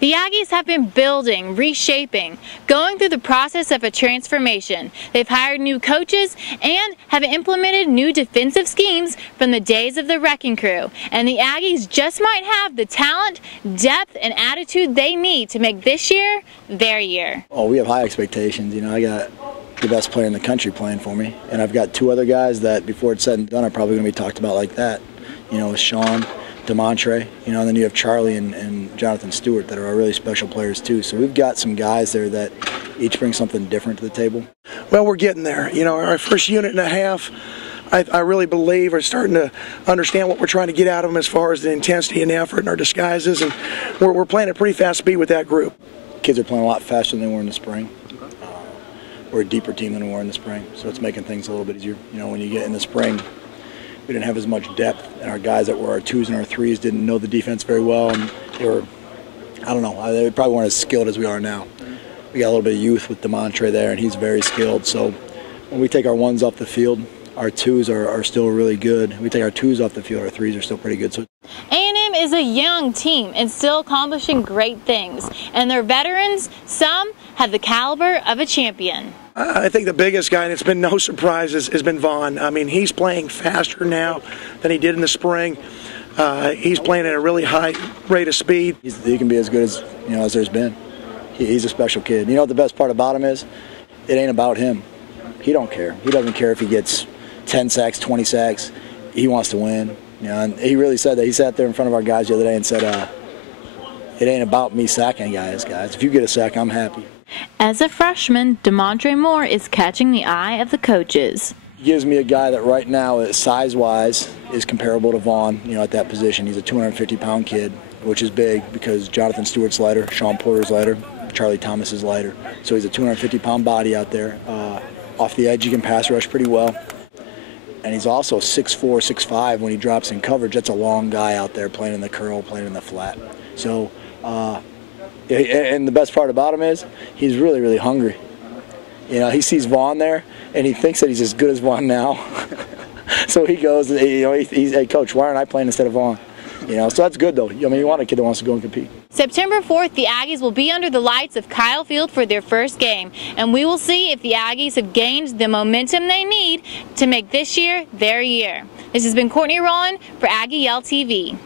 The Aggies have been building, reshaping, going through the process of a transformation. They've hired new coaches and have implemented new defensive schemes from the days of the Wrecking Crew. And the Aggies just might have the talent, depth, and attitude they need to make this year their year. Oh, we have high expectations. You know, I got the best player in the country playing for me, and I've got two other guys that, before it's said and done, are probably going to be talked about like that. You know, with Sean, DeMontre, you know, and then you have Charlie and Jonathan Stewart that are really special players too. So we've got some guys there that each bring something different to the table. Well, we're getting there. You know, our first unit and a half, I really believe, are starting to understand what we're trying to get out of them as far as the intensity and the effort and our disguises, and we're playing at pretty fast speed with that group. Kids are playing a lot faster than they were in the spring. We're a deeper team than we were in the spring, so it's making things a little bit easier. You know, when you get in the spring, we didn't have as much depth, and our guys that were our twos and our threes didn't know the defense very well, and they were, I don't know, they probably weren't as skilled as we are now. We got a little bit of youth with DeMontre there, and he's very skilled. So when we take our ones off the field, our twos are still really good. When we take our twos off the field, our threes are still pretty good. So A&M is a young team and still accomplishing great things, and their veterans, some have the caliber of a champion. I think the biggest guy, and it's been no surprise, has been Vaughn. I mean, he's playing faster now than he did in the spring. He's playing at a really high rate of speed. He can be as good as, you know, as there's been. He's a special kid. You know what the best part about him is? It ain't about him. He don't care. He doesn't care if he gets 10 sacks, 20 sacks. He wants to win. You know, and he really said that. He sat there in front of our guys the other day and said, it ain't about me sacking guys. If you get a sack, I'm happy. As a freshman, DeMontre Moore is catching the eye of the coaches. He gives me a guy that right now, size-wise, is comparable to Vaughn, you know, at that position. He's a 250-pound kid, which is big because Jonathan Stewart's lighter, Sean Porter's lighter, Charlie Thomas is lighter. So he's a 250-pound body out there. Off the edge, he can pass rush pretty well. And he's also 6'4", 6'5" when he drops in coverage. That's a long guy out there playing in the curl, playing in the flat. So, and the best part about him is he's really, really hungry. You know, he sees Vaughn there, and he thinks that he's as good as Vaughn now. So he goes, you know, he's, hey, Coach, why aren't I playing instead of Vaughn? You know, so that's good, though. I mean, you want a kid that wants to go and compete. September 4th, the Aggies will be under the lights of Kyle Field for their first game, and we will see if the Aggies have gained the momentum they need to make this year their year. This has been Courtney Rowland for AYTV.